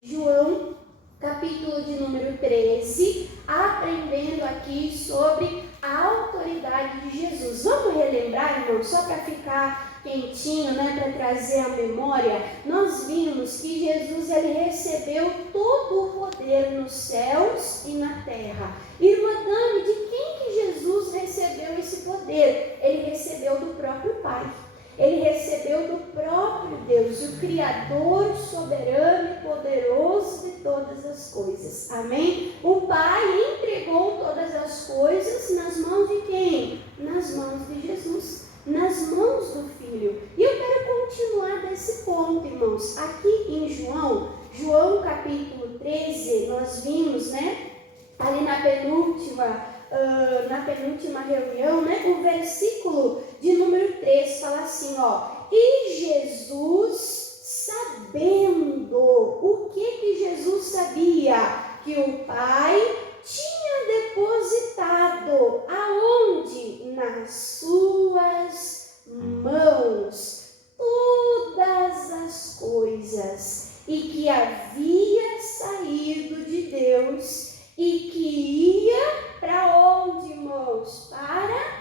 João, capítulo de número 13, aprendendo aqui sobre a autoridade de Jesus. Vamos relembrar, irmão, só para ficar quentinho, para trazer a memória. Nós vimos que Jesus ele recebeu todo o poder nos céus e na terra. Irmã Dani, de quem que Jesus recebeu esse poder? Ele recebeu do próprio Pai. Ele recebeu do próprio Deus, o Criador soberano e poderoso de todas as coisas. Amém? O Pai entregou todas as coisas nas mãos de quem? Nas mãos de Jesus, nas mãos do Filho. E eu quero continuar desse ponto, irmãos. Aqui em João capítulo 13, nós vimos, ali na penúltima reunião, o versículo de número 3 fala assim, e Jesus, sabendo, o que Jesus sabia? Que o Pai tinha depositado, aonde? Nas suas mãos, todas as coisas, e que havia saído de Deus, e que ia para onde, irmãos? Para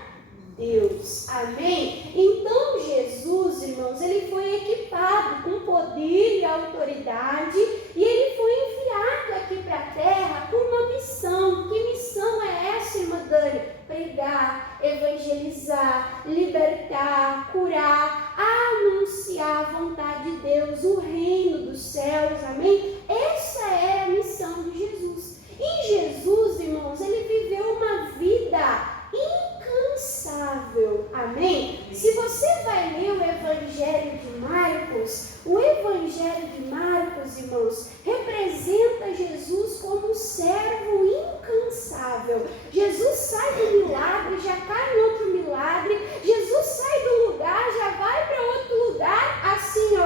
Deus. Amém? Então Jesus, irmãos, ele foi equipado com poder e autoridade e ele foi enviado aqui para a terra com uma missão. Que missão é essa, irmã Dani? Pregar, evangelizar, libertar, curar, anunciar a vontade de Deus, o reino dos céus. Amém? Essa é a missão de Jesus. E Jesus, irmãos, ele viveu uma vida incansável. Amém? Se você vai ler o Evangelho de Marcos, o Evangelho de Marcos, irmãos, representa Jesus como um servo incansável. Jesus sai do milagre, já cai em outro milagre. Jesus sai do lugar, já vai para outro lugar, assim,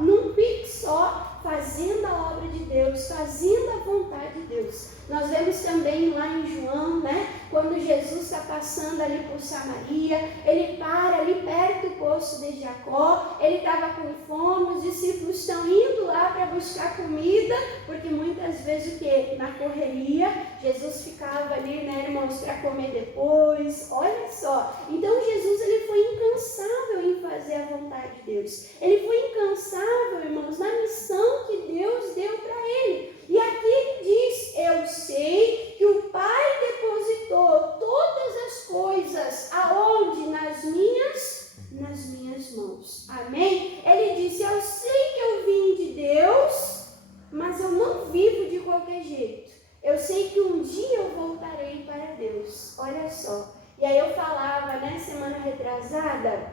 num pique só, fazendo a obra de Deus, fazendo a vontade de Deus. Nós vemos também lá em João, quando Jesus está passando ali por Samaria, ele para ali perto do poço de Jacó, ele estava com fome, os discípulos estão indo lá para buscar comida, porque muitas vezes o que? Na correria, Jesus ficava ali, irmãos, para comer depois, olha só. Então Jesus ele foi incansável em fazer a vontade de Deus, ele foi incansável, irmãos, na missão que Deus deu para ele. E aqui ele diz, eu sei que o Pai depositou todas as coisas, aonde? Nas minhas mãos. Amém? Ele disse, eu sei que eu vim de Deus, mas eu não vivo de qualquer jeito. Eu sei que um dia eu voltarei para Deus. Olha só. E aí eu falava, semana retrasada,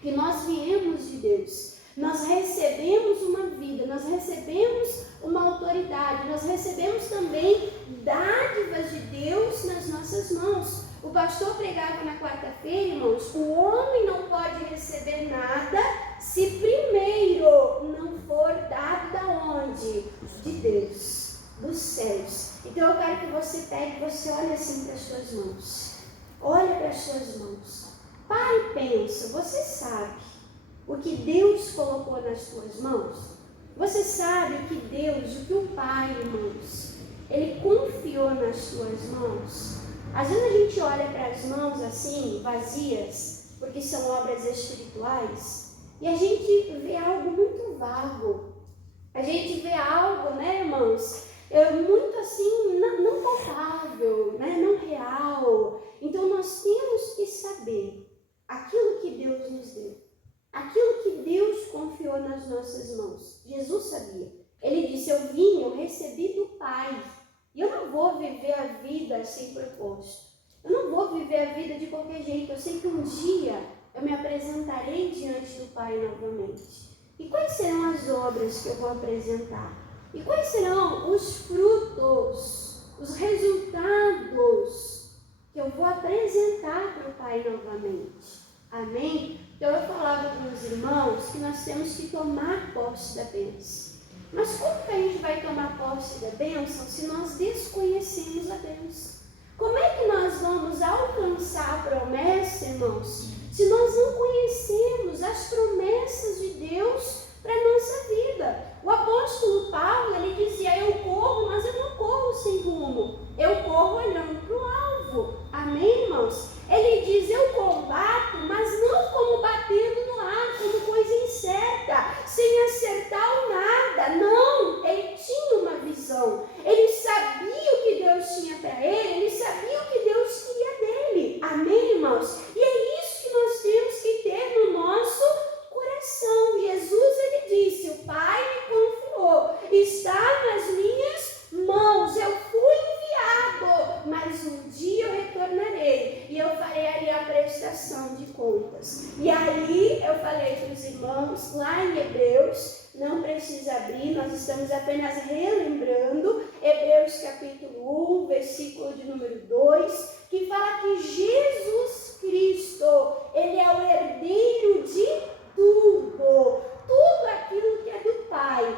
que nós viemos de Deus. Nós recebemos uma vida, nós recebemos uma autoridade, nós recebemos também dádivas de Deus nas nossas mãos. O pastor pregava na quarta-feira, irmãos, o homem não pode receber nada se primeiro não for dado da onde? De Deus, dos céus. Então eu quero que você pegue, você olhe assim para as suas mãos. Olha para as suas mãos. Para e pensa, você sabe o que Deus colocou nas suas mãos? Você sabe o que Deus, o que o Pai, irmãos, ele confiou nas suas mãos? Às vezes a gente olha para as mãos assim, vazias, porque são obras espirituais, e a gente vê algo muito vago. A gente vê algo, irmãos, muito assim, não palpável, não real. Então nós temos que saber aquilo que Deus nos deu. Aquilo que Deus confiou nas nossas mãos. Jesus sabia. Ele disse, eu recebi do Pai. E eu não vou viver a vida sem propósito. Eu não vou viver a vida de qualquer jeito. Eu sei que um dia eu me apresentarei diante do Pai novamente. E quais serão as obras que eu vou apresentar? E quais serão os frutos, os resultados que eu vou apresentar para o Pai novamente? Amém? Então eu falava para os irmãos que nós temos que tomar posse da bênção. Mas como que a gente vai tomar posse da bênção se nós desconhecemos a bênção? Como é que nós vamos alcançar a promessa, irmãos, se nós não conhecemos as promessas de Deus para a nossa vida? O apóstolo Paulo, ele dizia está nas minhas mãos. Eu fui enviado, mas um dia eu retornarei e eu farei ali a prestação de contas. E aí eu falei para os irmãos lá em Hebreus, não precisa abrir, nós estamos apenas relembrando, Hebreus capítulo 1, versículo de número 2, que fala que Jesus Cristo, Ele é o herdeiro de tudo aquilo que é do Pai,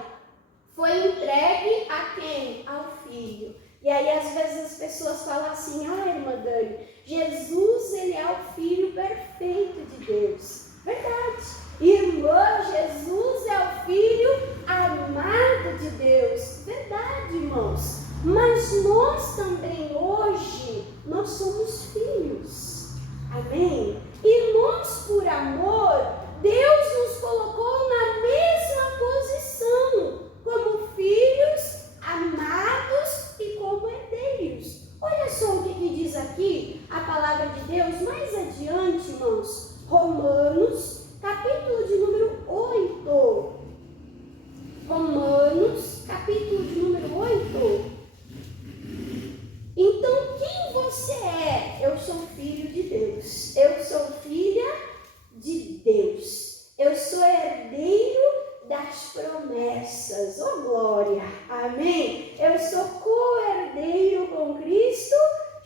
foi entregue a quem? Ao Filho. E aí às vezes as pessoas falam assim, irmã Dani, Jesus, Ele é o Filho perfeito de Deus. Verdade. Irmã, Jesus é o Filho amado de Deus. Verdade, irmãos. Mas nós também hoje, nós somos filhos. Amém? E nós, por amor, Deus nos colocou na mesma posição, como filhos amados e como herdeiros. Olha só o que diz aqui a palavra de Deus, mais adiante, irmãos, Romanos, capítulo de número 8. Romanos, capítulo de número 8. Então, quem você é? Eu sou filho de Deus. Eu sou filha de Deus. Eu sou herdeiro das promessas. Oh, glória! Amém? Eu sou co-herdeiro com Cristo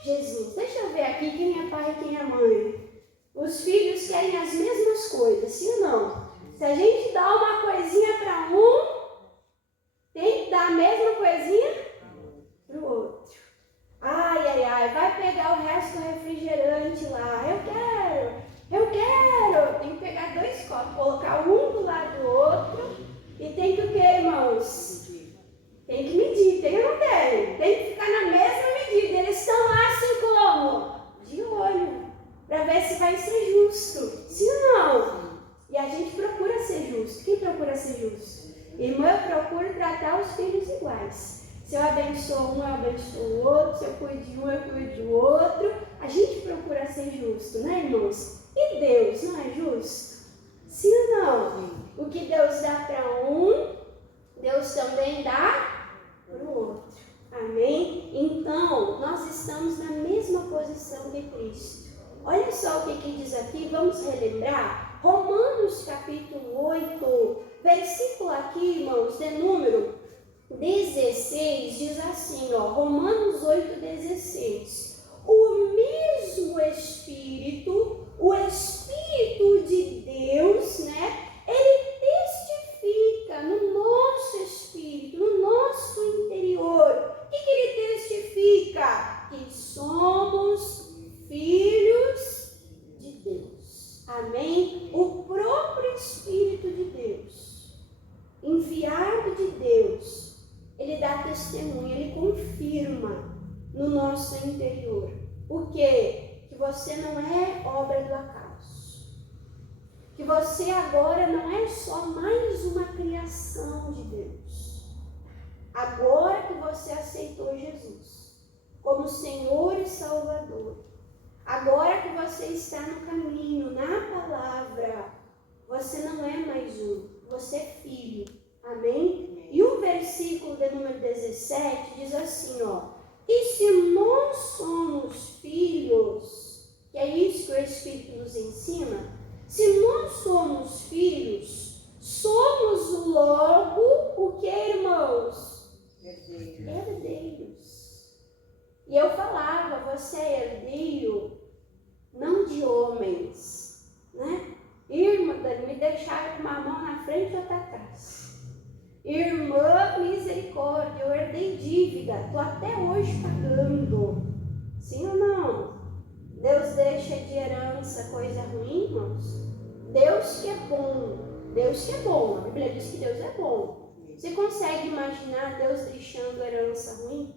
Jesus. Deixa eu ver aqui quem é pai e quem é mãe. Os filhos querem as mesmas coisas, sim ou não? Se a gente dá uma coisinha para um, tem que dar a mesma coisinha para o outro. Vai pegar o resto do refrigerante lá. Eu quero. Tem que pegar 2 copos, colocar um do lado do outro. E tem que o quê, irmãos? Tem que medir, tem ou não tem? Tem que ficar na mesma medida. Eles estão lá assim como? De olho. Para ver se vai ser justo. Sim ou não? E a gente procura ser justo. Quem procura ser justo? Irmã, eu procuro tratar os filhos iguais. Se eu abençoo um, eu abençoo o outro. Se eu cuido de um, eu cuido do outro. A gente procura ser justo, né, irmãos? E Deus não é justo? Sim ou não? O que Deus dá para um, Deus também dá para o outro. Amém? Então, nós estamos na mesma posição que Cristo. Olha só o que diz aqui, vamos relembrar. Romanos capítulo 8, versículo aqui, irmãos, de número 16, diz assim, Romanos 8, 16. O mesmo Espírito, o Espírito de Deus, né? Ele testifica no nosso espírito, no nosso interior. O que ele testifica? Que somos filhos de Deus. Amém? O próprio Espírito de Deus, enviado de Deus, ele dá testemunho, ele confirma no nosso interior. O quê? Que você não é obra do acaso. Que você agora não é só mais uma criação de Deus. Agora que você aceitou Jesus como Senhor e Salvador, agora que você está no caminho, na palavra, você não é mais um, você é filho. Amém? E o versículo de número 17 diz assim, e se nós somos filhos, que é isso que o Espírito nos ensina, se nós somos filhos, somos logo o que, irmãos? Herdeiros. E eu falava, você é herdeiro, não de homens, né? Irmã, me deixaram com uma mão na frente e outra atrás. Irmã, misericórdia, eu herdei dívida, estou até hoje pagando. Sim ou não? Deus deixa de herança coisa ruim, irmãos? Deus que é bom, a Bíblia diz que Deus é bom. Você consegue imaginar Deus deixando herança ruim?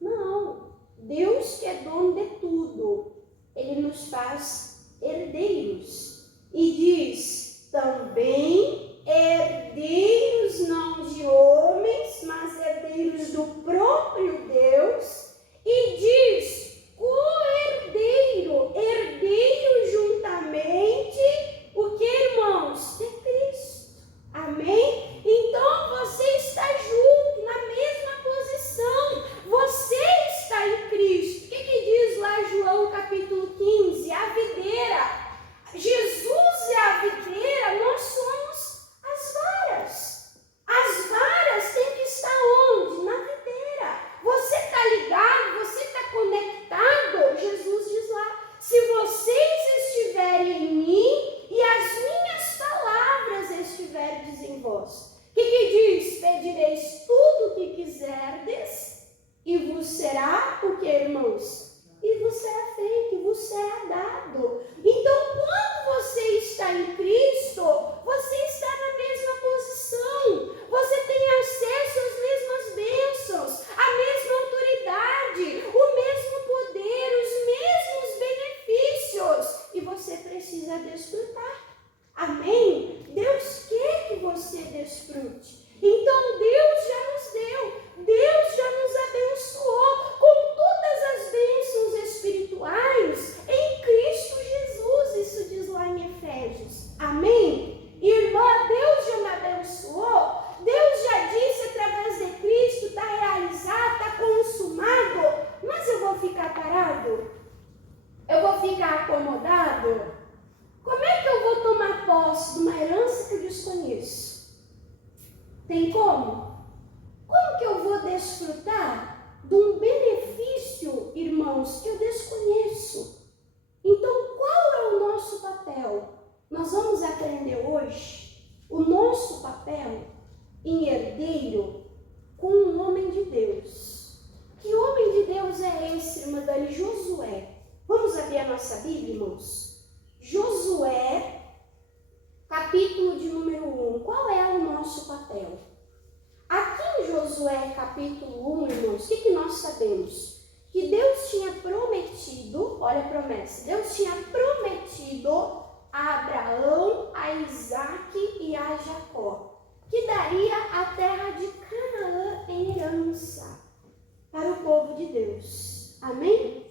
Não. Deus que é dono de tudo, Ele nos faz herdeiros. E diz, também herdeiros não de homens, mas herdeiros do próprio Deus. E diz, co-herdeiro, herdeiro juntamente, o que, irmãos? De Cristo. Amém? Então você está junto na será o que, irmãos? E vos será feito, e vos será dado. Então, quando você está em Cristo, você está na mesma posição. Você tem acesso às mesmas bênçãos, à mesma autoridade, o mesmo poder, os mesmos benefícios. E você precisa desfrutar. Amém? Deus quer que você desfrute. Então, Deus já nos deu, Deus já nos abençoou com todas as bênçãos espirituais em Cristo Jesus. Isso diz lá em Efésios. Amém? Irmã, Deus já me abençoou. Deus já disse através de Cristo, está realizado, está consumado. Mas eu vou ficar parado? Eu vou ficar acomodado? Como é que eu vou tomar posse de uma herança que eu desconheço? Tem como? Como que eu vou desfrutar de um benefício, irmãos, que eu desconheço? Então, qual é o nosso papel? Nós vamos aprender hoje o nosso papel em herdeiro com um homem de Deus. Que homem de Deus é esse, irmã Dani? Josué. Vamos abrir a nossa Bíblia, irmãos? Josué, capítulo de número 1. Qual é o nosso papel? Aqui em Josué, capítulo 1, irmãos, o que nós sabemos? Que Deus tinha prometido, olha a promessa, Deus tinha prometido a Abraão, a Isaque e a Jacó, que daria a terra de Canaã em herança para o povo de Deus. Amém?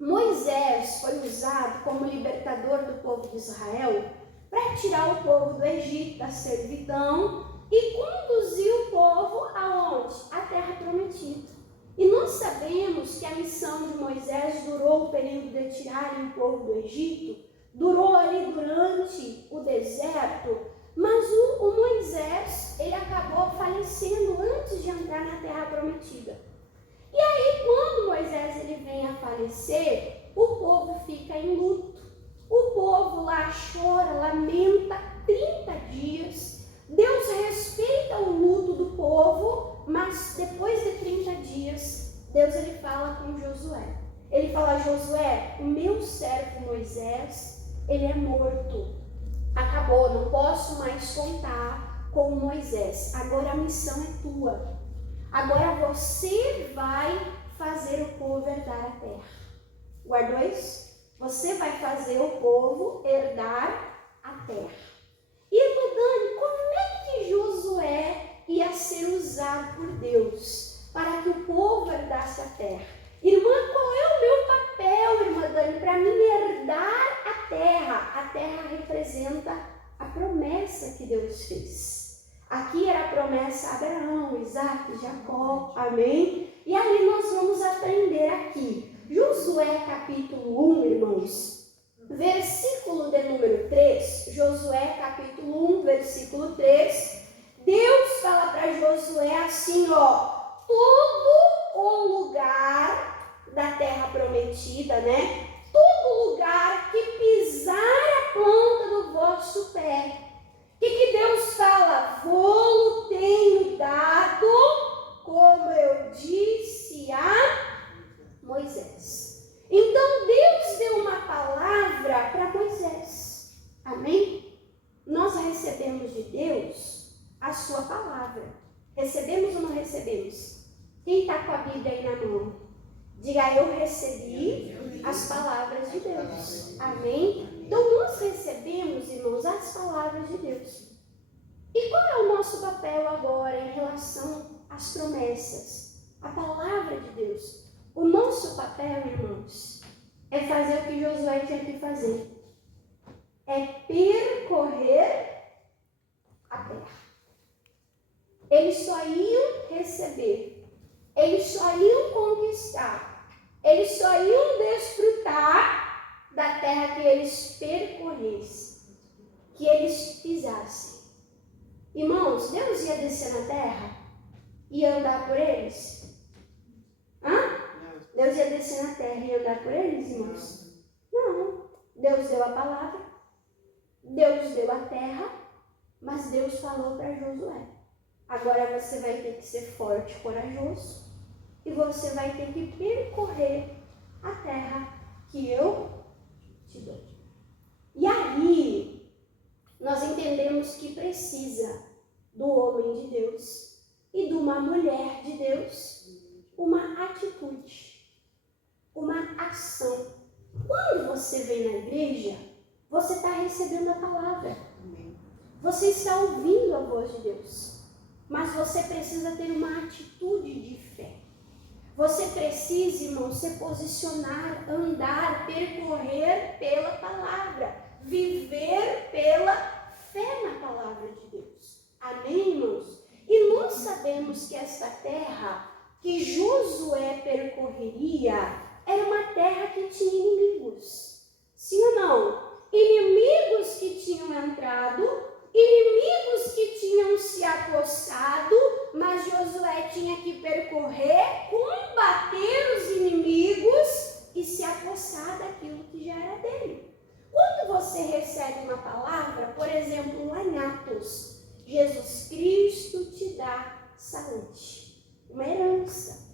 Moisés foi usado como libertador do povo de Israel para tirar o povo do Egito, da servidão, e conduzir o povo aonde? À terra prometida. E nós sabemos que a missão de Moisés durou o período de tirarem o povo do Egito, durou ali durante o deserto, mas o Moisés, ele acabou falecendo antes de entrar na terra prometida. E aí, quando Moisés ele vem a falecer, o povo fica em luto. O povo lá chora, lamenta 30 dias. Deus respeita o luto do povo, mas depois de 30 dias, Deus ele fala com Josué. Ele fala: Josué, o meu servo Moisés, ele é morto. Acabou, não posso mais contar com Moisés. Agora a missão é tua. Agora você vai fazer o povo herdar a terra. Guardou isso? Você vai fazer o povo herdar a terra. E irmã Dani, como é que Josué ia ser usado por Deus para que o povo herdasse a terra? Irmã, qual é o meu papel, irmã Dani, para mim herdar a terra? A terra representa a promessa que Deus fez. Aqui era a promessa a Abraão, Isaque, Jacó, amém? E aí nós vamos aprender aqui. Josué capítulo 1, irmãos, versículo de número 3, Josué capítulo 1, versículo 3, Deus fala para Josué assim, ó: todo o lugar da terra prometida, né? Todo lugar que pisar a planta do vosso pé. O que Deus fala? Vou tenho dado, como eu disse a Moisés. Então Deus deu uma palavra para Moisés. Amém? Nós recebemos de Deus a sua palavra. Recebemos ou não recebemos? Quem está com a Bíblia aí na mão? Diga: eu recebi as palavras de Deus. Amém? Então nós recebemos, irmãos, as palavras de Deus. E qual é o nosso papel agora em relação às promessas? A palavra de Deus. O nosso papel, irmãos, é fazer o que Josué tinha que fazer. É percorrer a terra. Eles só iam receber. Eles só iam conquistar. Eles só iam desfrutar da terra que eles percorressem, que eles pisassem. Irmãos, Deus ia descer na terra? Ia andar por eles? Deus ia descer na terra e ia andar por eles, irmãos? Não. Deus deu a palavra, Deus deu a terra, mas Deus falou para Josué: agora você vai ter que ser forte e corajoso. e você vai ter que percorrer a terra que eu te dou. E aí, nós entendemos que precisa do homem de Deus e de uma mulher de Deus uma atitude, uma ação. Quando você vem na igreja, você está recebendo a palavra. Você está ouvindo a voz de Deus. Mas você precisa ter uma atitude de fé. Você precisa, irmão, se posicionar, andar, percorrer pela palavra, viver pela fé na palavra de Deus. Amém, irmãos? E nós sabemos que esta terra que Josué percorreria era uma terra que tinha inimigos. Sim ou não? Inimigos que tinham entrado, inimigos que tinham se apossado, mas Josué tinha que percorrer, combater os inimigos e se apossar daquilo que já era dele. Quando você recebe uma palavra, por exemplo, lá em Atos, Jesus Cristo te dá saúde, uma herança,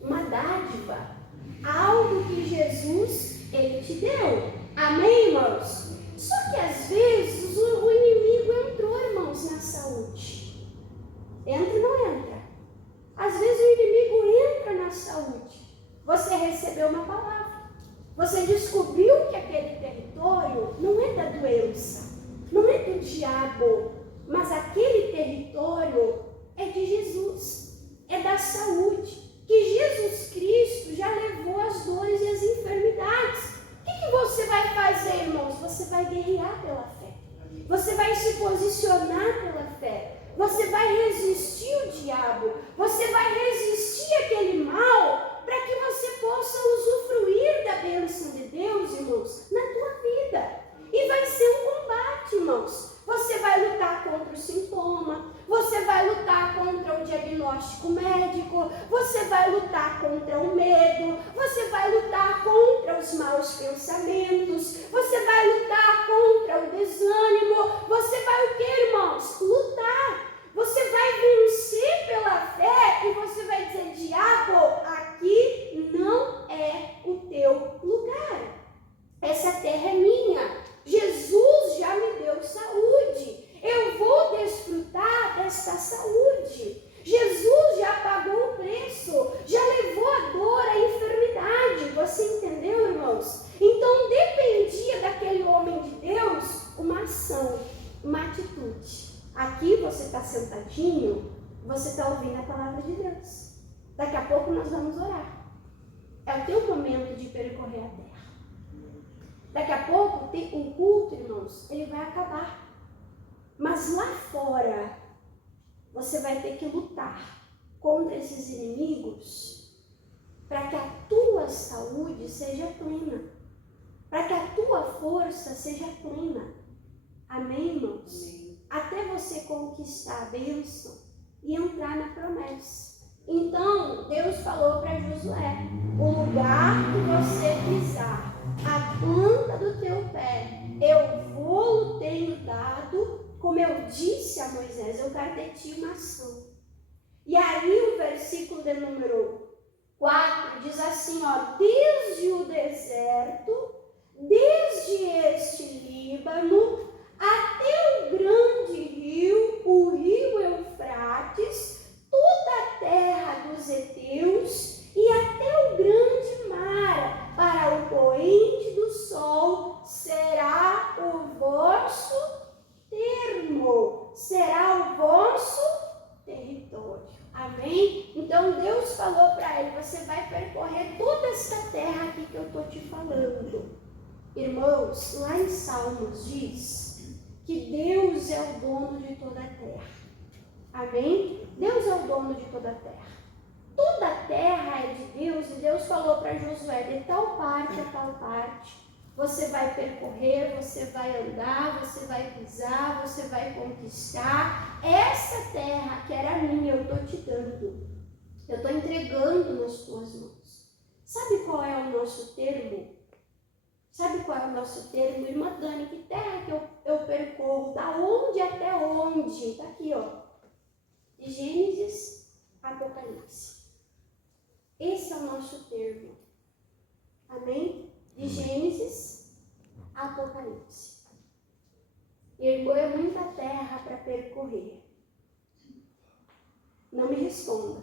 uma dádiva, algo que Jesus, ele te deu. Amém, irmãos? Só que às vezes o inimigo entrou, irmãos, na saúde. Entra ou não entra? Às vezes o inimigo entra na saúde. Você recebeu uma palavra. Você descobriu que aquele território não é da doença, não é do diabo, mas aquele território é de Jesus, é da saúde, que Jesus Cristo já levou as dores e as enfermidades. O que você vai fazer, irmãos? Você vai guerrear pela fé. Você vai se posicionar pela fé. Você vai resistir o diabo. Você vai resistir aquele mal para que você possa usufruir da bênção de Deus, irmãos, na tua vida. E vai ser um combate, irmãos. Você vai lutar contra o sintoma, você vai lutar contra o diagnóstico médico, você vai lutar contra o medo, você vai lutar contra os maus pensamentos, você vai lutar contra o desânimo, você vai o que, irmãos? Lutar. Você vai vencer pela fé e você vai dizer, diabo, aqui não é o teu lugar. Essa terra é minha. Jesus já me deu saúde. Eu vou desfrutar desta saúde. Jesus já pagou o preço, já levou a dor, a enfermidade. Você entendeu, irmãos? Então dependia daquele homem de Deus uma ação, uma atitude. Aqui você está sentadinho, você está ouvindo a palavra de Deus. Daqui a pouco nós vamos orar. É o teu momento de percorrer a terra. Daqui a pouco o culto, irmãos, ele vai acabar. Mas lá fora, você vai ter que lutar contra esses inimigos para que a tua saúde seja plena. Para que a tua força seja plena. Amém, irmãos? Amém. Até você conquistar a bênção e entrar na promessa. Então, Deus falou para Josué, o lugar que você pisar, a planta do teu pé, eu vou tenho dado, como eu disse a Moisés, eu quero de ti uma ação. E aí o versículo de número 4 diz assim, ó, desde o deserto, desde este Líbano, até o grande rio, o rio Eufrates, toda a terra dos heteus e até o grande mar, para o poente do sol, será o vosso termo, será o vosso território. Amém? Então Deus falou para ele, você vai percorrer toda essa terra aqui que eu estou te falando. Irmãos, lá em Salmos diz que Deus é o dono de toda a terra. Amém? Deus é o dono de toda a terra. Toda a terra é de Deus e Deus falou para Josué, de tal parte a tal parte, você vai percorrer, você vai andar, você vai pisar, você vai conquistar. Essa terra que era minha, eu estou te dando. Eu estou entregando nas tuas mãos. Sabe qual é o nosso termo? Sabe qual é o nosso termo? Irmã Dani, que terra que eu percorro? Da onde até onde? Está aqui, ó. De Gênesis, Apocalipse. o nosso termo. Amém? De Gênesis a Apocalipse. Irmão, é muita terra para percorrer. Não me responda.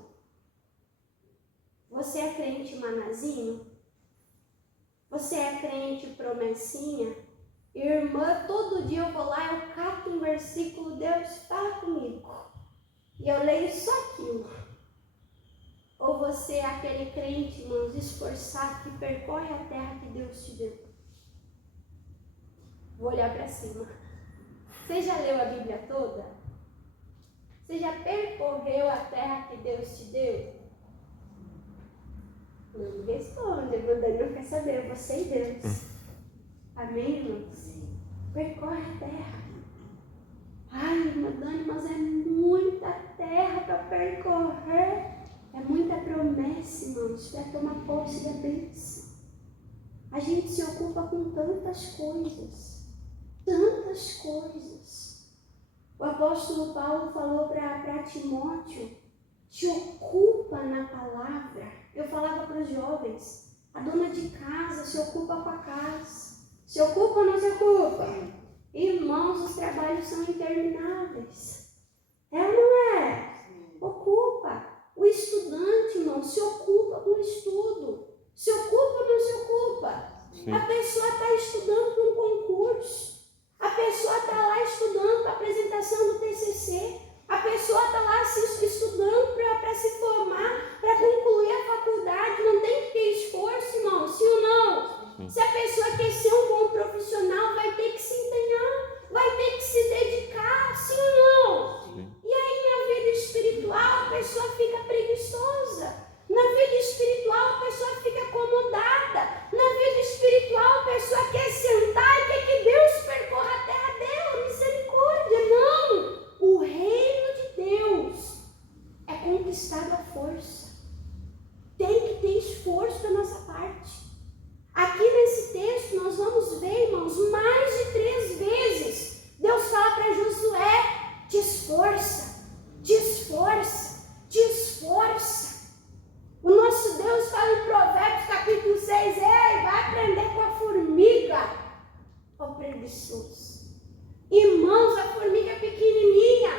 Você é crente manazinho? Você é crente promessinha? Irmã, todo dia eu vou lá, eu cato um versículo, Deus fala comigo. E eu leio só aquilo. Ou você é aquele crente, irmãos, esforçado que percorre a terra que Deus te deu? Vou olhar para cima. Você já leu a Bíblia toda? Você já percorreu a terra que Deus te deu? Não me responde, o Daniel quer saber, você e Deus. Amém, irmãos? Percorre a terra. Ai, irmã Dani, mas é muita terra para percorrer. É muita promessa, irmãos, para tomar posse da bênção. A gente se ocupa com tantas coisas. Tantas coisas. O apóstolo Paulo falou para Timóteo, te ocupa na palavra. Eu falava para os jovens, a dona de casa se ocupa com a casa. Se ocupa ou não se ocupa? Irmãos, os trabalhos são intermináveis. É ou não é? Ocupa. O estudante, irmão, se ocupa com o estudo. Se ocupa ou não se ocupa? Sim. A pessoa está estudando para um concurso. A pessoa está lá estudando para a apresentação do TCC. A pessoa está lá estudando para se formar, para concluir a faculdade. Não tem que ter esforço, irmão, sim ou não? Se a pessoa quer ser um bom profissional, vai ter que se empenhar, vai ter que se dedicar, sim ou não? Sim. E aí na vida espiritual a pessoa fica preguiçosa. Na vida espiritual a pessoa fica acomodada. Na vida espiritual a pessoa quer sentar e quer que Deus percorra a terra dela. Misericórdia, não! O reino de Deus é conquistado à força. Tem que ter esforço da nossa parte. Aqui nesse texto nós vamos ver, irmãos, mais de 3 vezes. Deus fala para Josué, te esforça, te esforça, te esforça. O nosso Deus fala em Provérbios capítulo 6, ei, vai aprender com a formiga, ó preguiçoso. Irmãos, a formiga é pequenininha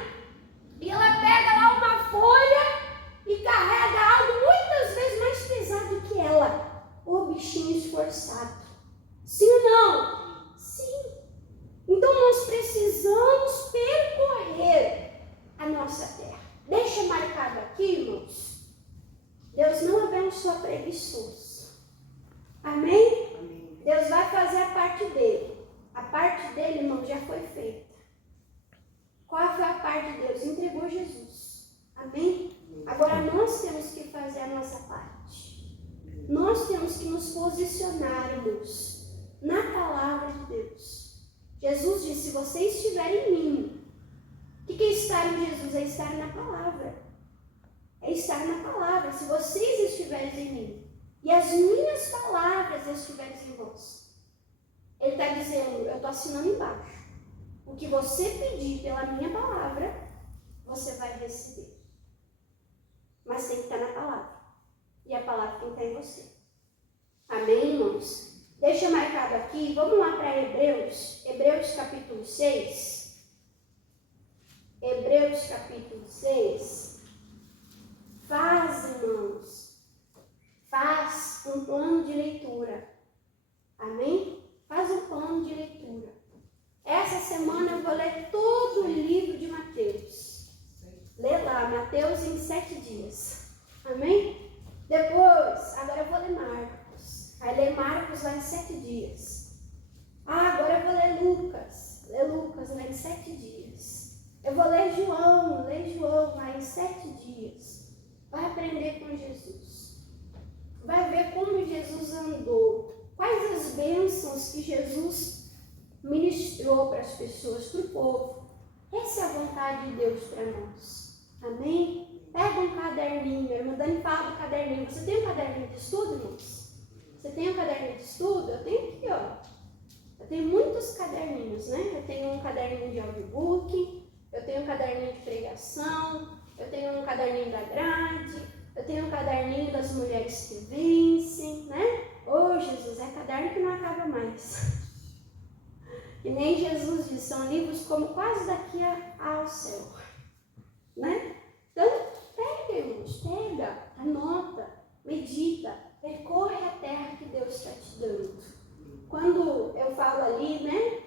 e ela pega lá uma folha e carrega algo muitas vezes mais pesado que ela. O bichinho esforçado. Sim ou não? Sim. Então nós precisamos percorrer a nossa terra. Deixa marcado aqui, irmãos. Deus não abençoa preguiçoso. Amém? Amém? Deus vai fazer a parte dele. A parte dele, irmão, já foi feita. Qual foi a parte de Deus? Entregou Jesus. Amém? Agora nós temos que fazer a nossa parte. Nós temos que nos posicionarmos na palavra de Deus. Jesus disse, se você estiver em mim, o que é estar em Jesus? É estar na palavra. É estar na palavra. Se vocês estiverem em mim e as minhas palavras estiverem em vós. Ele está dizendo, eu estou assinando embaixo. O que você pedir pela minha palavra, você vai receber. Mas tem que estar na palavra. E a palavra tem que estar em você. Amém, irmãos? Deixa marcado aqui. Vamos lá para Hebreus. Hebreus capítulo 6. Hebreus capítulo 6. Faz, irmãos. Faz um plano de leitura. Amém? Faz um plano de leitura. Essa semana eu vou ler todo o livro de Mateus. Lê lá, Mateus em 7 dias. Amém? Depois, agora eu vou ler Marcos. Vai ler Marcos lá em 7 dias. Agora eu vou ler Lucas. Ler Lucas lá em 7 dias. Eu vou ler João lá em 7 dias. Vai aprender com Jesus. Vai ver como Jesus andou. Quais as bênçãos que Jesus ministrou para as pessoas, para o povo. Essa é a vontade de Deus para nós. Amém? Pega um caderninho, a irmã Dani fala do caderninho. Você tem um caderninho de estudo, irmãos? Você tem um caderninho de estudo? Eu tenho aqui, ó. Eu tenho muitos caderninhos, né? Eu tenho um caderninho de audiobook, eu tenho um caderninho de pregação, eu tenho um caderninho da grade. Eu tenho o caderninho das mulheres que vencem, né? Oh, Jesus, é caderno que não acaba mais. E nem Jesus diz, são livros como quase daqui ao céu, né? Então, pega, irmãos, pega, anota, medita, percorre a terra que Deus está te dando. Quando eu falo ali, né?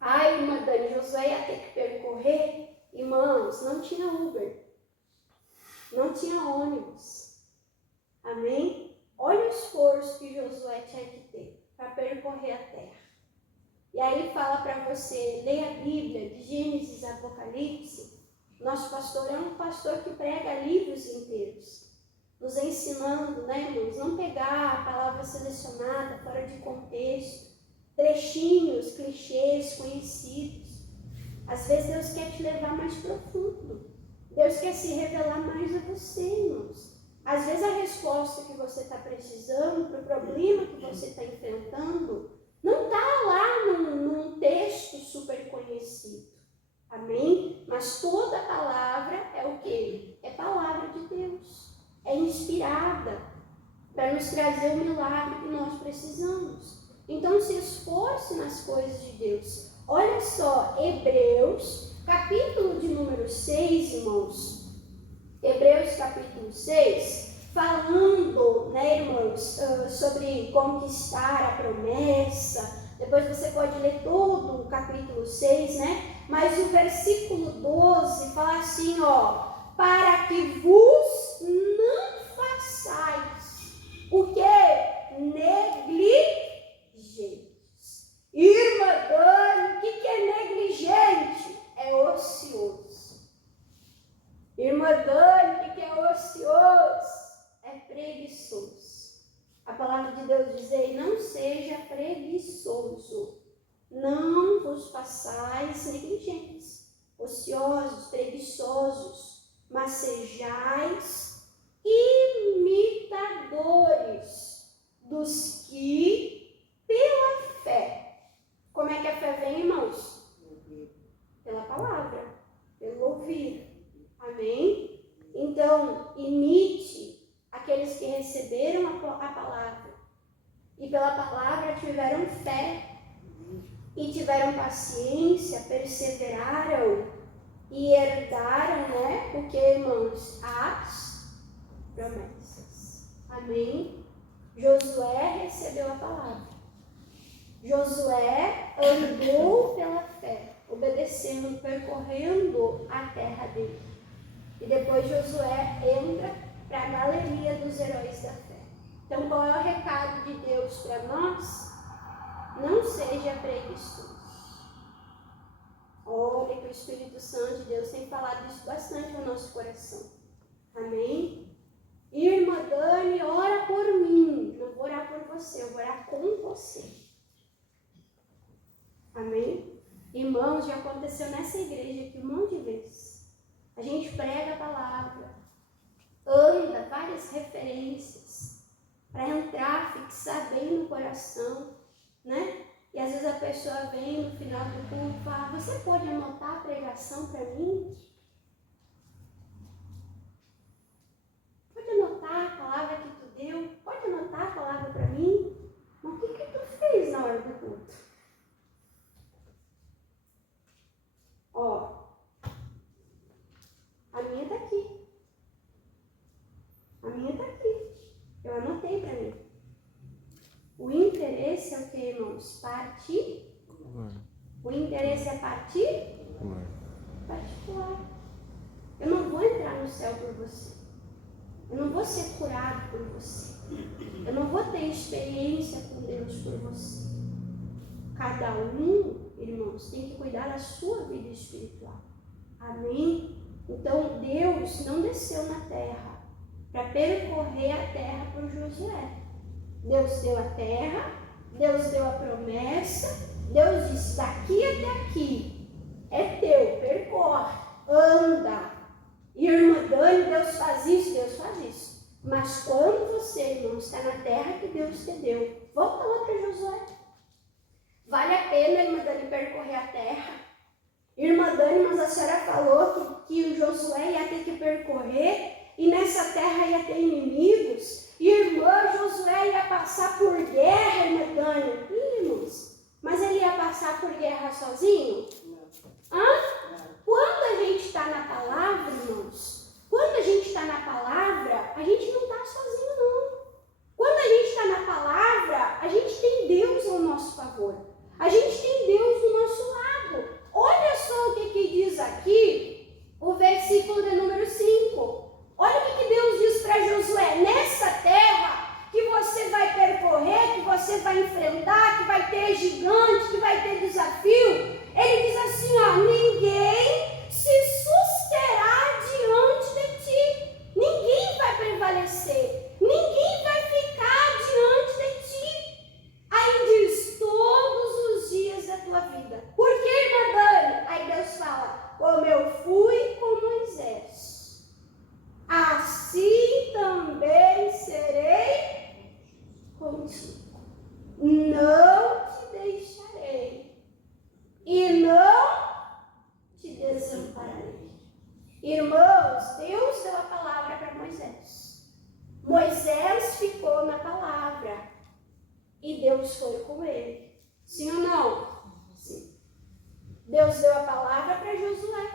Ai, irmã Dani, Josué ia ter que percorrer, irmãos, não tinha Uber, não tinha ônibus, amém? Olha o esforço que Josué tinha que ter para percorrer a terra. E aí fala para você, leia a Bíblia, de Gênesis a Apocalipse. Nosso pastor é um pastor que prega livros inteiros, nos ensinando, né, irmãos, não pegar a palavra selecionada fora de contexto, trechinhos, clichês conhecidos. Às vezes Deus quer te levar mais profundo. Deus quer se revelar mais a você, irmãos. Às vezes a resposta que você está precisando para o problema que você está enfrentando não está lá num texto super conhecido. Amém? Mas toda palavra é o quê? É palavra de Deus. É inspirada para nos trazer o milagre que nós precisamos. Então se esforce nas coisas de Deus. Olha só, Hebreus, capítulo de número 6, irmãos. Hebreus capítulo 6, falando, né, irmãos, sobre conquistar a promessa. Depois você pode ler todo o capítulo 6, né? Mas o versículo 12 fala assim, ó, para que vos não façais o que? Negligentes. Irmã Dani, o que é negligente? É ocioso. Irmã Dani, o que é ocioso? É preguiçoso. A palavra de Deus diz aí, não seja preguiçoso. Não vos façais negligentes, ociosos, preguiçosos, mas sejais imitadores dos que, pela fé. Como é que a fé vem, irmãos? Pela palavra, pelo ouvir. Amém? Então, imite aqueles que receberam a palavra e pela palavra tiveram fé e tiveram paciência, perseveraram e herdaram, né? Porque, irmãos, as promessas. Amém? Josué recebeu a palavra. Josué andou pela fé, obedecendo, percorrendo a terra dele. E depois Josué entra para a galeria dos heróis da fé. Então, qual é o recado de Deus para nós? Não seja preguiçoso. Olha que o Espírito Santo de Deus tem falado isso bastante no nosso coração. Amém? Irmã Dani, ora por mim. Não vou orar por você, eu vou orar com você. Amém? Irmãos, já aconteceu nessa igreja aqui um monte de vezes. A gente prega a palavra, anda várias referências para entrar, fixar bem no coração, né? E às vezes a pessoa vem no final do culto e fala, você pode anotar a pregação para mim? Pode anotar a palavra que tu deu? Pode anotar a palavra para mim? Mas o que tu fez na hora do culto? Ó, a minha está aqui. A minha está aqui. Eu anotei para mim. O interesse é o que, irmãos? Particular. O interesse é particular. Eu não vou entrar no céu por você. Eu não vou ser curado por você. Eu não vou ter experiência com Deus por você. Cada um, irmãos, tem que cuidar da sua vida espiritual. Amém? Então, Deus não desceu na terra para percorrer a terra por Josué. Deus deu a terra, Deus deu a promessa, Deus disse, daqui até aqui, é teu, percorre, anda. Irmã Dani, Deus faz isso, Deus faz isso. Mas quando você, irmão, está na terra que Deus te deu, volta lá para Josué. Vale a pena, irmã Dani, percorrer a terra? Irmã Dani, mas a senhora falou que o Josué ia ter que percorrer e nessa terra ia ter inimigos, e irmã Josué ia passar por guerra, irmã Dani. Irmãos, mas ele ia passar por guerra sozinho? Quando a gente está na palavra, irmãos, quando a gente está na palavra, a gente não está sozinho, não. Quando a gente está na palavra, a gente tem Deus ao nosso favor. A gente tem Deus do nosso lado. Olha só o que diz aqui, o versículo de número 5. Olha o que Deus diz para Josué. Nessa terra que você vai percorrer, que você vai enfrentar, que vai ter gigante, que vai ter desafio, ele diz assim, ó, ninguém se susterá diante de ti. Ninguém vai prevalecer. Ninguém vai ficar diante de ti. Aí diz, todos os dias da tua vida. Por que, irmã Dani? Aí Deus fala, como eu fui com Moisés, assim também serei contigo. Não te deixarei e não te desampararei. Irmãos, Deus deu a palavra para Moisés. Moisés ficou na palavra e Deus foi com ele. Sim ou não? Sim. Deus deu a palavra para Josué.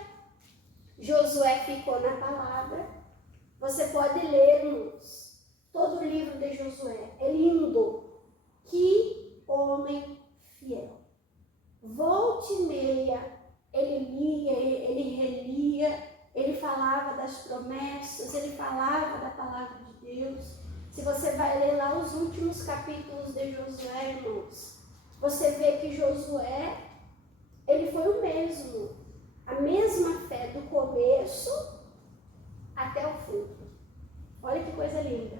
Josué ficou na palavra. Você pode ler, irmãos, todo o livro de Josué. É lindo. Que homem fiel. Volta e meia, ele lia, ele relia, ele falava das promessas, ele falava da palavra de Deus. Se você vai ler lá os últimos capítulos de Josué, irmãos, você vê que Josué, ele foi o mesmo, a mesma fé do começo até o fim. Olha que coisa linda.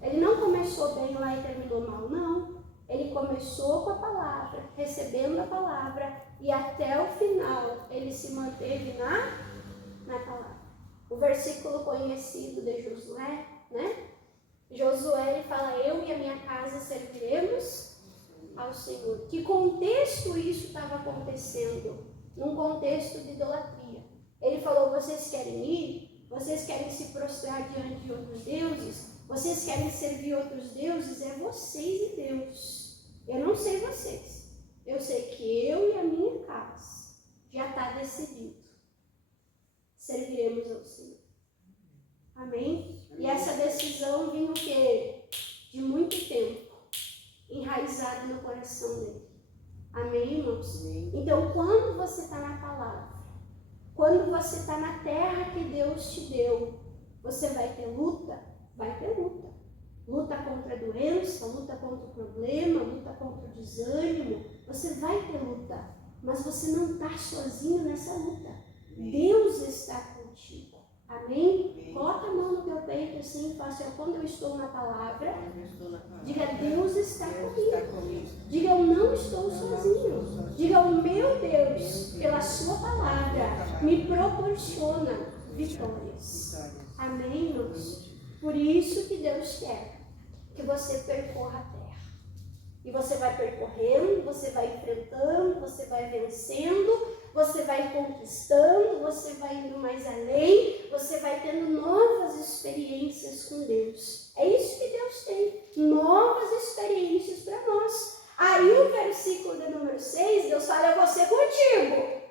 Ele não começou bem lá e terminou mal, não. Ele começou com a palavra, recebendo a palavra, e até o final ele se manteve na palavra. O versículo conhecido de Josué, né? Josué, ele fala, eu e a minha casa serviremos ao Senhor. Que contexto isso estava acontecendo? Num contexto de idolatria. Ele falou, vocês querem ir? Vocês querem se prostrar diante de outros deuses? Vocês querem servir outros deuses? É vocês e Deus. Eu não sei vocês. Eu sei que eu e a minha casa já está decidido. Serviremos ao Senhor. Amém? E essa decisão vinha o quê? De muito tempo. Enraizado no coração dele. Amém, irmãos? Então, quando você está na palavra, quando você está na terra que Deus te deu, você vai ter luta? Vai ter luta. Luta contra a doença, luta contra o problema, luta contra o desânimo. Você vai ter luta, mas você não está sozinho nessa luta. Deus está contigo. Amém? Coloca a mão no teu peito assim e fala assim, quando eu estou na palavra, diga, Deus está comigo. Diga, eu não estou sozinho. Diga, o meu Deus, pela sua palavra, me proporciona vitórias. Amém, irmãos? Por isso que Deus quer que você percorra a terra. E você vai percorrendo, você vai enfrentando, você vai vencendo, você vai conquistando, você vai indo mais além, você vai tendo novas experiências com Deus. É isso que Deus tem, novas experiências para nós. Aí o versículo de número 6, Deus fala, eu vou ser contigo,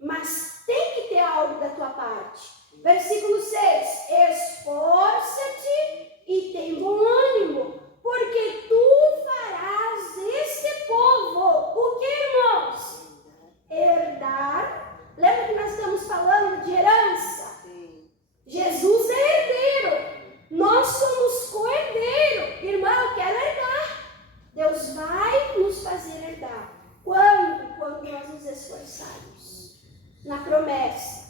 mas tem que ter algo da tua parte. Versículo 6, esforça-te e tem bom ânimo, porque tu farás este povo, o que, irmãos? Herdar. Lembra que nós estamos falando de herança? Jesus é herdeiro, nós somos co-herdeiro. Irmão, eu quero herdar. Deus vai nos fazer herdar. Quando? Quando nós nos esforçarmos na promessa,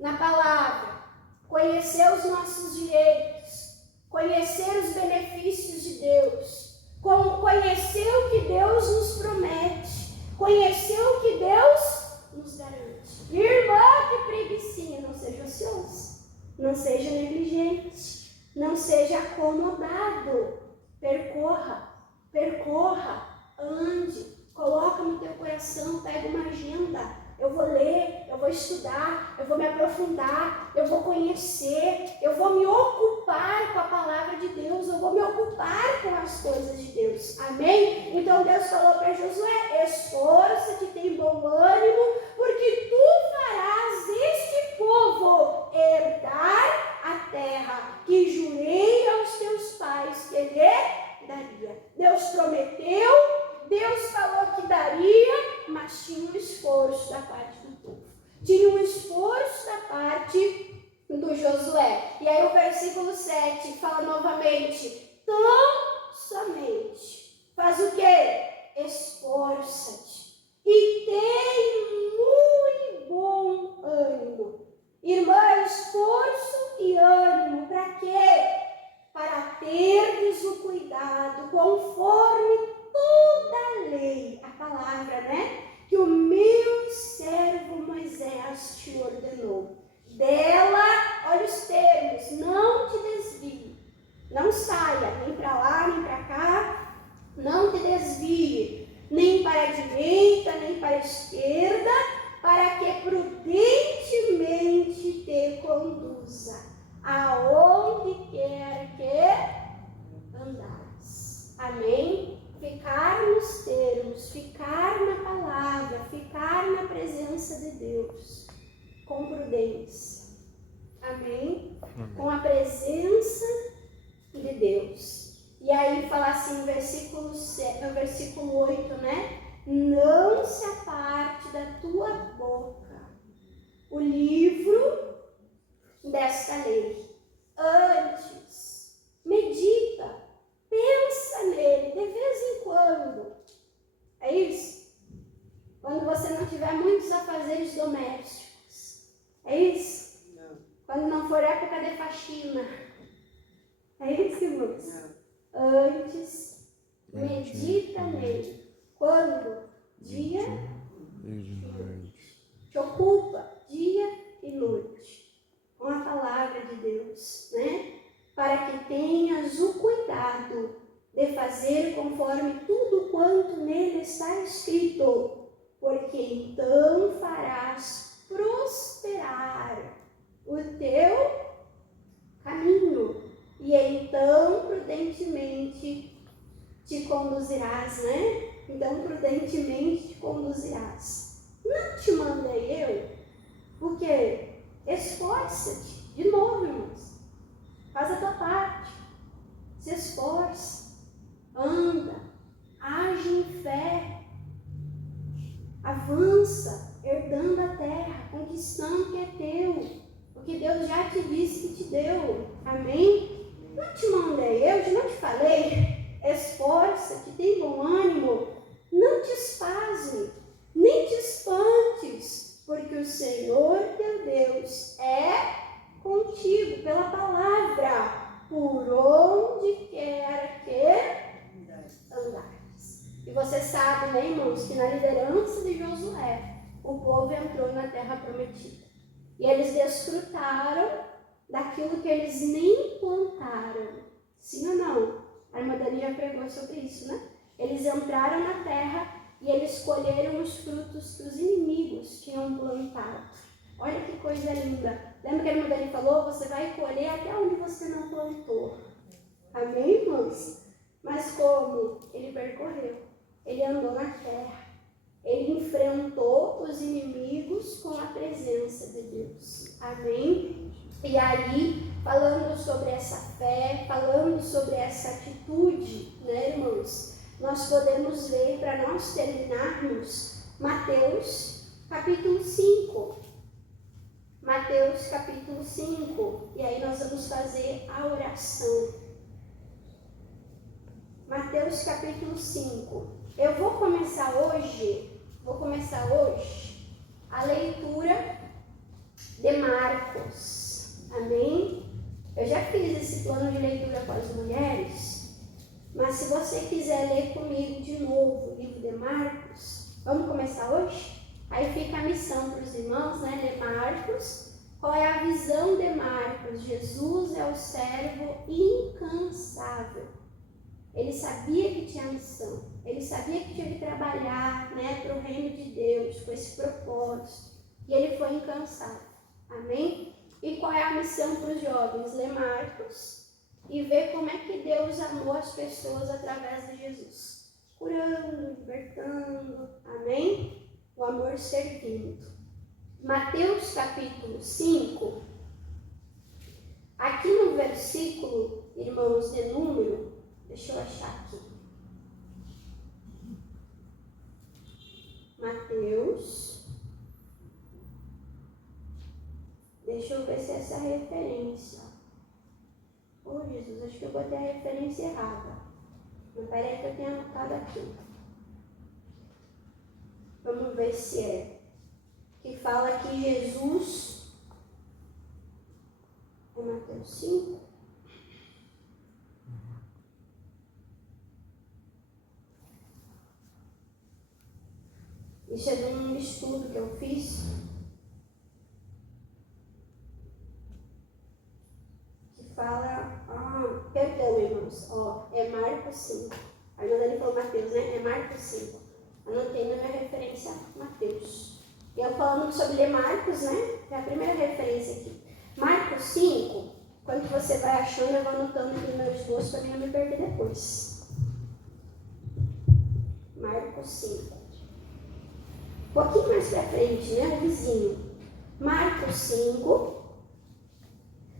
na palavra, conhecer os nossos direitos, conhecer os benefícios de Deus, conhecer o que Deus nos promete, conhecer o que Deus nos garante. Irmã, que preguicinha, não seja ocioso, não seja negligente, não seja acomodado. Percorra, ande, coloca no teu coração, pega uma agenda, eu vou ler, eu vou estudar, eu vou me aprofundar, eu vou conhecer, eu vou me ocupar com a palavra de Deus, eu vou me ocupar com as coisas de Deus. Amém? Então Deus falou para Josué: esforça-te, tem bom ânimo, porque tu farás este povo herdar a terra que jurei aos teus pais que lhe daria. Deus prometeu, Deus falou que daria, mas tinha um esforço da parte do povo. Tinha um esforço da parte do Josué. E aí o versículo 7 fala novamente: tão somente faz o quê? Esforça-te e tem muito bom ânimo. Irmã, esforço e ânimo para quê? Para terdes o cuidado conforme toda a lei, a palavra, né? Que o meu servo Moisés te ordenou. Dela, olha os termos, não te desvie, não saia nem para lá nem para cá, não te desvie, nem para a direita nem para a esquerda, para que prudentemente te conduza aonde quer que andares. Amém? Ficar nos termos, ficar na palavra, ficar na presença de Deus, com prudência. Amém? Com a presença de Deus. E aí fala assim no versículo 8, né? Não se aparte da tua boca o livro desta lei. Antes, medita, pensa nele de vez em quando. É isso? Quando você não tiver muitos afazeres domésticos. É isso? Não. Quando não for época de faxina. É isso, irmãos? Não. Antes, medita nele. Quando? Dia e noite. Te ocupa dia e noite com a palavra de Deus, né? Para que tenhas o cuidado de fazer conforme tudo quanto nele está escrito, porque então farás prosperar o teu caminho, e então prudentemente te conduzirás, né? Então prudentemente te conduzirás. Não te mandei eu, porque esforça-te, de novo, irmãos, faz a tua parte, se esforça, anda, age em fé, avança, herdando a terra, conquistando o que é teu, porque Deus já te disse que te deu. Amém? Não te mandei eu, não te falei, esforça-te, tem bom ânimo, não te espasme, nem te espantes, porque o Senhor teu Deus é contigo pela palavra, por onde quer que andares. E você sabe, né, irmãos, que na liderança de Josué, o povo entrou na terra prometida. E eles desfrutaram daquilo que eles nem plantaram. Sim ou não? A irmã Dani já pregou sobre isso, né? Eles entraram na terra e eles colheram os frutos que os inimigos tinham plantado. Olha que coisa linda. Lembra que a irmã Dani falou? Você vai colher até onde você não plantou. Amém, irmãos? Mas como? Ele percorreu. Ele andou na terra. Ele enfrentou os inimigos com a presença de Deus. Amém? E aí, falando sobre essa fé, falando sobre essa atitude, né, irmãos? Nós podemos ver, para nós terminarmos, Mateus capítulo 5. Mateus capítulo 5. E aí nós vamos fazer a oração. Mateus capítulo 5. Eu vou começar hoje a leitura de Marcos. Amém? Eu já fiz esse plano de leitura com as mulheres, mas se você quiser ler comigo de novo o livro de Marcos, vamos começar hoje? Aí fica a missão para os irmãos, né? Ler Marcos. Qual é a visão de Marcos? Jesus é o servo incansável. Ele sabia que tinha missão. Ele sabia que tinha que trabalhar, né, para o reino de Deus, com esse propósito. E ele foi incansável. Amém? E qual é a missão para os jovens? Ler Marcos e ver como é que Deus amou as pessoas através de Jesus. Curando, libertando. Amém? O amor servindo. Mateus capítulo 5. Aqui no versículo, irmãos, de número, deixa eu achar aqui. Mateus. Deixa eu ver se essa é a referência. Oh, Jesus, acho que eu botei a referência errada. Mas peraí que eu tenho anotado aqui. Vamos ver se é. Que fala que Jesus... É Mateus 5? Isso é de um estudo que eu fiz. Que fala... perdão, irmãos. É Marcos 5. Aí quando ele falou Mateus, né? É Marcos 5. Anotei na minha referência Mateus. E eu falando sobre ler Marcos, né? É a primeira referência aqui. Marcos 5, quando você vai achando, eu vou anotando aqui no meu esboço para mim não me perder depois. Marcos 5. Um pouquinho mais para frente, né? O vizinho. Marcos 5.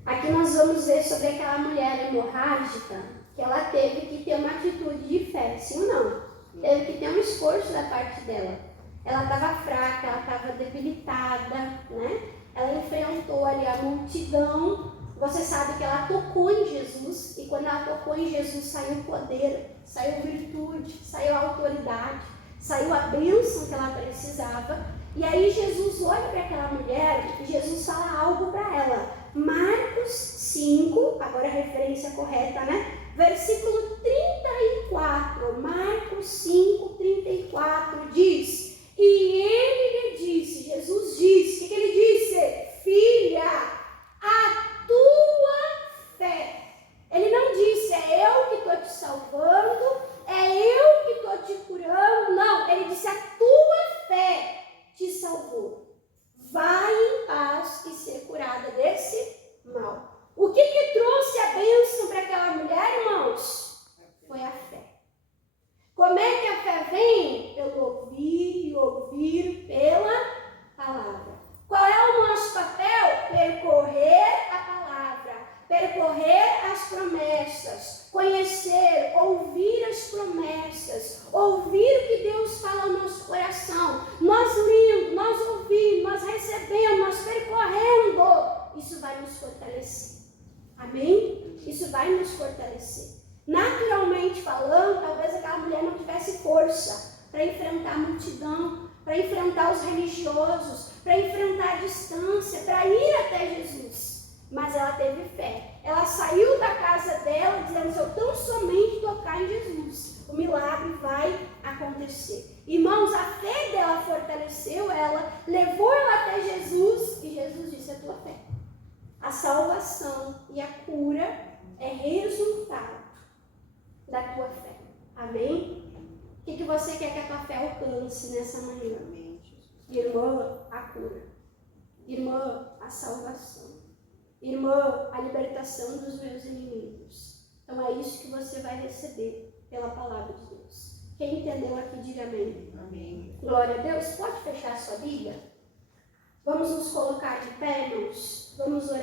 Aqui nós vamos ver sobre aquela mulher hemorrágica que ela teve que ter uma atitude de fé, sim ou não? Teve que ter um esforço da parte dela. Ela estava fraca, ela estava debilitada, né? Ela enfrentou ali a multidão. Você sabe que ela tocou em Jesus, e quando ela tocou em Jesus saiu poder, saiu virtude, saiu autoridade, saiu a bênção que ela precisava. E aí Jesus olha para aquela mulher e Jesus fala algo para ela. Marcos 5, agora a referência correta, né? Versículo 34, Marcos 5, 34 diz: e ele lhe disse, Jesus disse, o que ele disse? Filha, a tua fé. Ele não disse, é eu que estou te salvando, é eu que estou te curando. Não, ele disse, a tua fé te salvou. Vai em paz e ser curada desse mal. O que trouxe a bênção para aquela mulher, irmãos? Foi a fé. Como é que a fé vem? Pelo ouvir e ouvir pela palavra. Qual é o nosso papel? Percorrer a palavra, percorrer as promessas, conhecer, ouvir as promessas, ouvir o que Deus fala ao nosso coração. Nós lendo, nós ouvindo, nós recebendo, nós percorrendo, isso vai nos fortalecer. Amém? Isso vai nos fortalecer. Naturalmente falando, talvez aquela mulher não tivesse força para enfrentar a multidão, para enfrentar os religiosos, para enfrentar a distância, para ir até Jesus. Mas ela teve fé. Ela saiu da casa dela dizendo, se eu tão somente tocar em Jesus, o milagre vai acontecer. Irmãos, a fé dela fortaleceu ela, levou ela até Jesus e Jesus disse, a tua fé. A salvação e a cura é resultado da tua fé. Amém? O que você quer que a tua fé alcance nessa manhã? Irmã, a cura. Irmã, a salvação. Irmã, a libertação dos meus inimigos. Então é isso que você vai receber pela palavra de Deus. Quem entendeu aqui, diga amém. Amém. Glória a Deus. Pode fechar a sua Bíblia? Vamos nos colocar de pé, irmãos. Vamos orar.